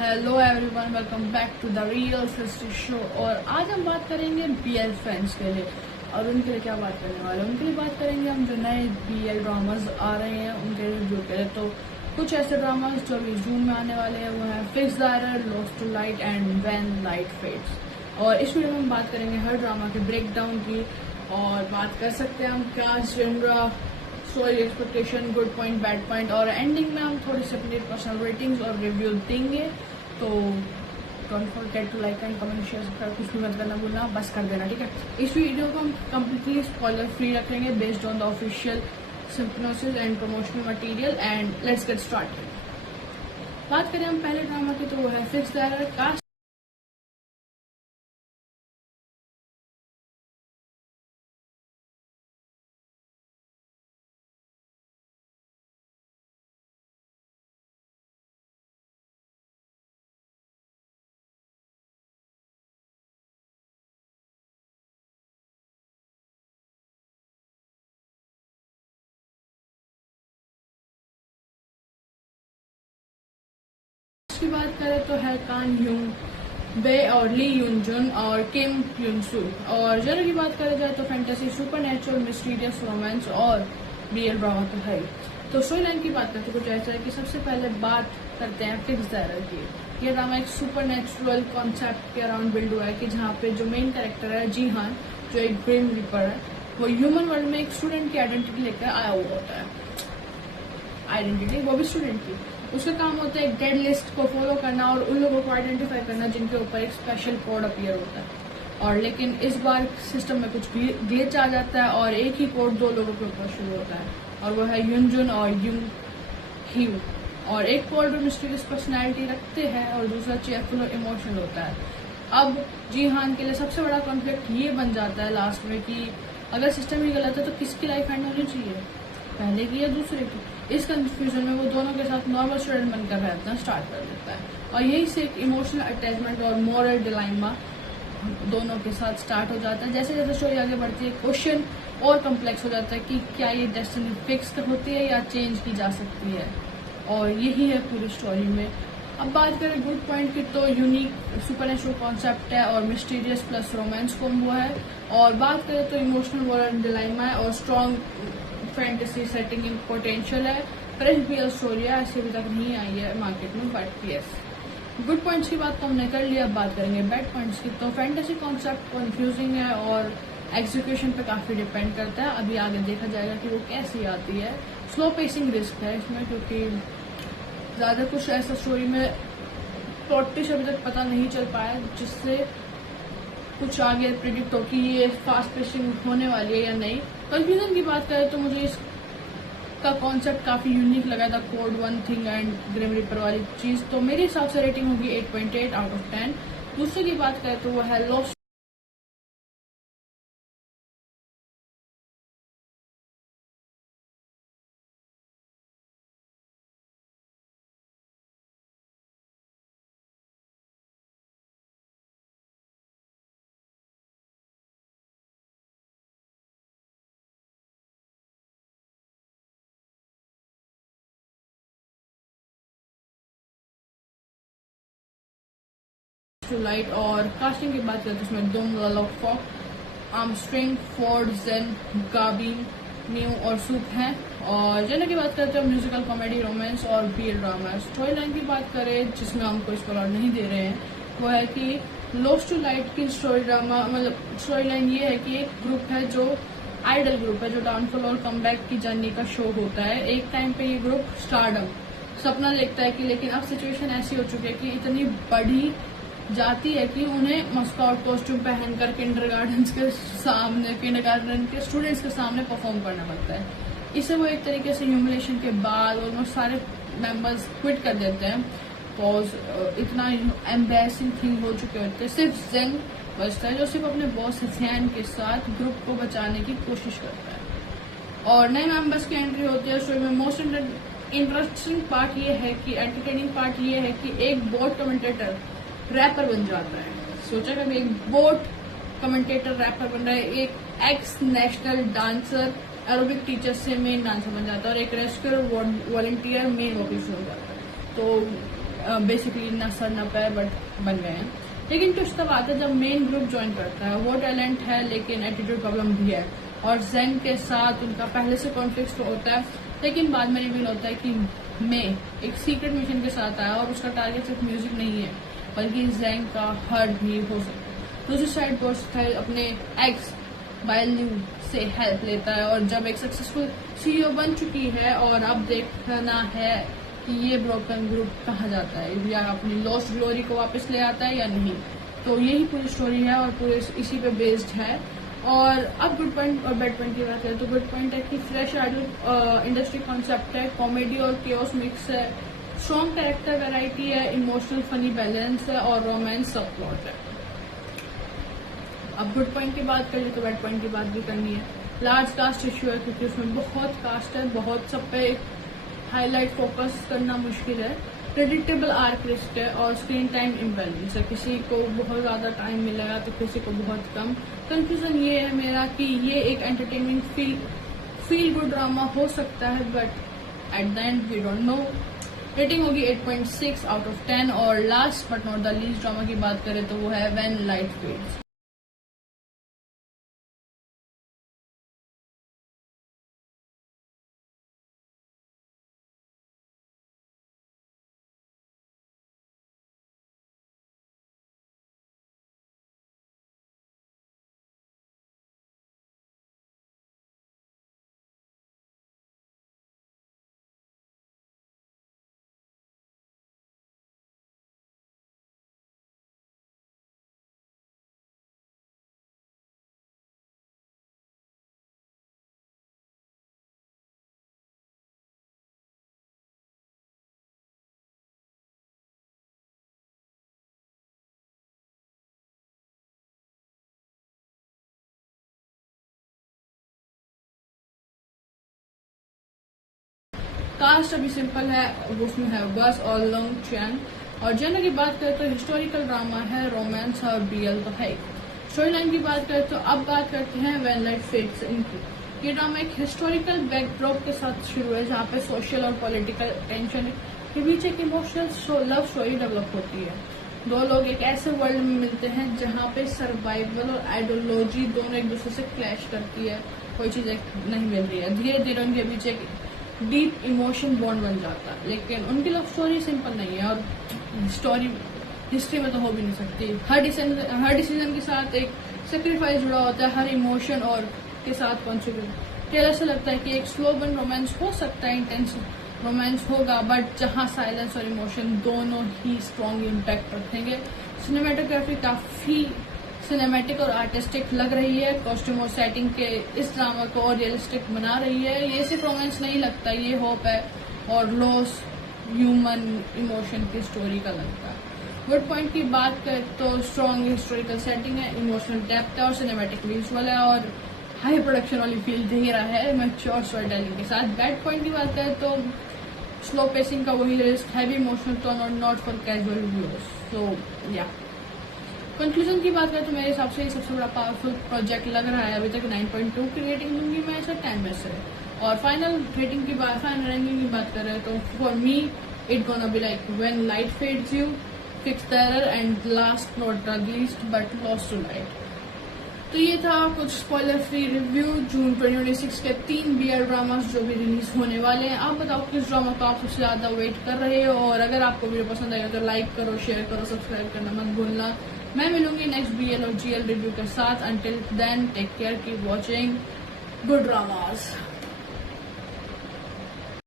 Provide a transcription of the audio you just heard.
Hello everyone, welcome back to the real history show. और आज हम बात करेंगे बीएल फैंस के लिए। और उनके लिए क्या बात करने वाले हैं, उनके लिए बात करेंगे हम जो नए बीएल ड्रामाज आ रहे हैं उनके रिव्यू के लिए। तो कुछ ऐसे ड्रामाज जो अभी जून में आने वाले हैं वो है fix the error, lost to light and when light fades. और इस वीडियो में हम बात करेंगे हर ड्रामा के ब्रेकडाउन की, और बात कर सकते हैं हम cast, genre, story, expectation, good point, bad point, और एंडिंग में हम थोड़ी सी अपनी पर्सनल रेटिंग्स और रिव्यू देंगे। तो don't forget to like and comment, share, subscribe, कुछ भी मत करना भूलना, बस कर देना, ठीक है। इस वीडियो को हम कम्प्लीटली स्पॉइलर फ्री रखेंगे based on the official synopsis and promotional material. And let's get started. बात करें हम पहले ड्रामा की, तो वो है फिक्स द एरर। कास्ट की बात करें तो है कान यून बे और ली यून जुन और किम यून सू। और जनर की बात करें जाए तो fantasy, super natural, mysterious, romance और बीएल ड्रामा तो है। तो स्टोरी लाइन की बात करते कुछ ऐसा है कि सबसे पहले बात करते हैं फिक्स द एरर की। ये ड्रामा एक सुपर नेचुरल कॉन्सेप्ट के अराउंड बिल्ड हुआ है कि जहाँ पे जो मेन कैरेक्टर है जीहान, जो एक ग्रिम रीपर है, वो ह्यूमन वर्ल्ड में एक स्टूडेंट की आइडेंटिटी लेकर आया हुआ होता है। आइडेंटिटी वो भी स्टूडेंट की। उसका काम होता है एक डेड लिस्ट को फॉलो करना और उन लोगों को आइडेंटिफाई करना जिनके ऊपर एक स्पेशल कोड अपीयर होता है। और लेकिन इस बार सिस्टम में कुछ ग्लिच आ जाता है और एक ही कोड दो लोगों के ऊपर शुरू होता है, और वो है युनजुन और युंग ह्यू। और एक कोड मिस्टीरियस पर्सनैलिटी रखते हैं और दूसरा चेयरफुल और इमोशनल होता है। अब जीहान के लिए सबसे बड़ा कॉन्फ्लिक्ट ये बन जाता है लास्ट में कि अगर सिस्टम ही गलत है तो किसकी लाइफ एंड होनी चाहिए, पहले की या दूसरे की। इस कंफ्यूजन में वो दोनों के साथ नॉर्मल स्टूडेंट बनकर रहना स्टार्ट कर देता है, और यही से एक इमोशनल अटैचमेंट और मॉरल डिलाइमा दोनों के साथ स्टार्ट हो जाता है। जैसे जैसे स्टोरी आगे बढ़ती है क्वेश्चन और कम्प्लेक्स हो जाता है कि क्या ये डेस्टिनी फिक्स होती है या चेंज की जा सकती है, और यही है पूरी स्टोरी में। अब बात करें गुड पॉइंट की, तो यूनिक सुपरनेचुरल कॉन्सेप्ट है और मिस्टीरियस प्लस रोमांस कॉम्बो है। और बात करें तो इमोशनल मॉरल डिलाइमा है और strong fantasy setting in potential है। फ्रेश बीएल स्टोरी है, ऐसे अभी तक नहीं आई है मार्केट में, बट यस। गुड पॉइंट्स की बात तो हमने कर लिया, अब बात करेंगे बैड पॉइंट्स की। तो फैंटेसी कॉन्सेप्ट कंफ्यूजिंग है और एग्जीक्यूशन पे काफी डिपेंड करता है। अभी आगे देखा जाएगा कि वो कैसी आती है। स्लो पेसिंग रिस्क है इसमें, क्योंकि ज्यादा कुछ ऐसा स्टोरी में प्लॉट ट्विस्ट अभी तक पता नहीं चल पाया जिससे कुछ आगे प्रिडिक्ट हो कि ये फास्ट पेसिंग होने वाली है या नहीं। कंफ्यूजन की बात करें तो मुझे इसका कॉन्सेप्ट काफी यूनिक लगा था, code one thing and grim reaper वाली चीज। तो मेरे हिसाब से रेटिंग होगी 8.8 आउट ऑफ 10। दूसरे की बात करें तो वो है लॉस्ट टू लाइट। और कास्टिंग की बात करें तो उसमें दोंग लॉक फॉक, आर्मस्ट्रिंग, फोर्ड, जेन, गाबिन, न्यू और सूप हैं। और जेनर की बात करते हैं म्यूजिकल, कॉमेडी, रोमांस और बीएल ड्रामा। स्टोरी लाइन की बात करें जिसमें हम कोई स्पॉइलर नहीं दे रहे हैं, वो है कि लॉस्ट टू लाइट की स्टोरी ड्रामा मतलब स्टोरी लाइन ये है कि एक ग्रुप है जो आइडल ग्रुप है, जो डाउनफॉल और कमबैक की जर्नी का शो होता है। एक टाइम पे ये ग्रुप स्टारडम सपना देखता है कि, लेकिन अब सिचुएशन ऐसी हो चुकी है कि इतनी बड़ी जाती है कि उन्हें मस्कॉट कॉस्ट्यूम पहनकर किंडरगार्टन के स्टूडेंट्स के सामने परफॉर्म करना पड़ता है। इसे वो एक तरीके से ह्यूमिलेशन के बाद ऑलमोस्ट सारे मेंबर्स क्विट कर देते हैं, बिकॉज इतना एम्बेसिंग थिंग हो चुके होते हैं। सिर्फ जेंग बचता है जो सिर्फ अपने बॉस हिसैन के साथ ग्रुप को बचाने की कोशिश करता है। और नए मेंबर्स की एंट्री होती है स्टोरी में। मोस्ट इंटरेस्टिंग पार्ट ये है कि एंटरटेनिंग पार्ट ये है कि एक बोट कमेंटेटर रैपर बन जाता है। सोचा कभी एक बोट कमेंटेटर रैपर बन रहा है, एक x national dancer aerobic teacher से मेन डांसर बन जाता है, और एक रेस्क्यू वॉलंटियर मेन ऑफिसर हो जाता है। तो बेसिकली ना सर ना पैर बट बन गए हैं। लेकिन ट्विस्ट तब आता है जब मेन ग्रुप ज्वाइन करता है। वो टैलेंट है लेकिन एटीट्यूड प्रॉब्लम भी है, और जेन के साथ उनका पहले से कॉन्फ्लिक्ट होता है, लेकिन बाद में रिवील होता है कि मे एक सीक्रेट मिशन के साथ आया और उसका टारगेट सिर्फ म्यूजिक नहीं है बल्कि जेन का हर्ट भी हो सकता है। दूसरी साइड दोस्त अपने एक्स बायल्यू से हेल्प लेता है, और जब एक सक्सेसफुल सीईओ बन चुकी है और अब देखना है कि ये ब्रोकन ग्रुप कहाँ जाता है, या अपनी लॉस्ट ग्लोरी को वापस ले आता है या नहीं। तो यही पूरी स्टोरी है और पूरे इसी पे बेस्ड है। और अब गुड पॉइंट और बैड पॉइंट की बात करें तो गुड पॉइंट है कि फ्रेश आइडल इंडस्ट्री कॉन्सेप्ट है, कॉमेडी और केओस मिक्स है, स्ट्रॉन्ग कैरेक्टर वैरायटी है, इमोशनल फनी बैलेंस है और रोमांस सब प्लॉट है। अब गुड पॉइंट की बात करें तो बैड पॉइंट की बात भी करनी है। लार्ज कास्ट इश्यू है क्योंकि उसमें बहुत कास्ट है, बहुत सब पे हाईलाइट फोकस करना मुश्किल है। प्रेडिक्टेबल आर्क लिस्ट है और स्क्रीन टाइम इम्बैलेंस है, किसी को बहुत ज्यादा टाइम मिलेगा तो किसी को बहुत कम। कंफ्यूजन ये है मेरा कि ये एक एंटरटेनमेंट फील गुड ड्रामा हो सकता है, but at the end we don't know. Rating होगी 8.6 आउट ऑफ 10। और last but not the least drama की बात करें तो वो है व्हेन लाइट फेड्स। कास्ट अभी सिंपल है, उसमें है बस और लंग चैन। और जेनर की बात करें तो हिस्टोरिकल ड्रामा है, रोमांस और बीएल तो है। स्टोरी लाइन की बात करें तो अब बात करते हैं व्हेन लाइट फेड्स इनकी। ये ड्रामा एक हिस्टोरिकल बैकड्रॉप के साथ शुरू है जहाँ पे सोशल और पॉलिटिकल टेंशन के बीच एक इमोशनल लव स्टोरी डेवलप होती है। दो लोग एक ऐसे वर्ल्ड में मिलते हैं जहाँ पे सर्वाइवल और आइडियोलॉजी दोनों एक दूसरे से क्लैश करती है, कोई चीज नहीं मिल रही है। धीरे धीरे उनके बीच एक डीप इमोशन बॉन्ड बन जाता है, लेकिन उनकी लव स्टोरी सिंपल नहीं है और स्टोरी हिस्ट्री में तो हो भी नहीं सकती। हर डिसीजन के साथ एक सेक्रीफाइस जुड़ा होता है, हर इमोशन और के साथ कॉन्सिक्वेंस। ट्रेलर से लगता है कि एक स्लो बर्न रोमांस हो सकता है, इंटेंस रोमांस होगा, बट जहां साइलेंस और इमोशन दोनों ही स्ट्रॉन्ग इम्पैक्ट रखेंगे। सिनेमेटोग्राफी काफी सिनेमैटिक और आर्टिस्टिक लग रही है, कॉस्ट्यूम और सेटिंग के इस ड्रामा को और रियलिस्टिक बना रही है। ये सिर्फ रोमांस नहीं लगता, ये होप है और लॉस ह्यूमन इमोशन की स्टोरी का लगता है। गुड पॉइंट की बात करें तो स्ट्रॉन्ग हिस्टोरिकल सेटिंग है, इमोशनल डेप्थ है और सिनेमैटिक विजुअल है और हाई प्रोडक्शन वाली फील दे रहा है मैच्योर स्टोरी टेलिंग के साथ। बैड पॉइंट की बात करें तो स्लो पेसिंग का वही रिस्क, हैवी इमोशनल टोन और नॉट फॉर कैजुअल व्यूअर्स। सो या कंक्लूजन की बात करें तो मेरे हिसाब से ये सबसे बड़ा पावरफुल प्रोजेक्ट लग रहा है। अभी तक 9.2 की रेटिंग दूंगी मैं इसे 10 में से। और फाइनल रैंकिंग की बात करें तो for me it gonna be like when light fades you, fix the error and last not the least but lost to light. तो ये था कुछ स्पॉइलर फ्री रिव्यू जून 2026 के 3 बीआर ड्रामास जो भी रिलीज होने वाले हैं। आप बताओ किस ड्रामा को आप सबसे ज्यादा वेट कर रहे हो, और अगर आपको वीडियो पसंद आएगा तो लाइक करो, शेयर करो, सब्सक्राइब करना मत भूलना। मैं मिलूंगी नेक्स्ट बीएल और जीएल रिव्यू के साथ। Until then take care, keep watching good dramas.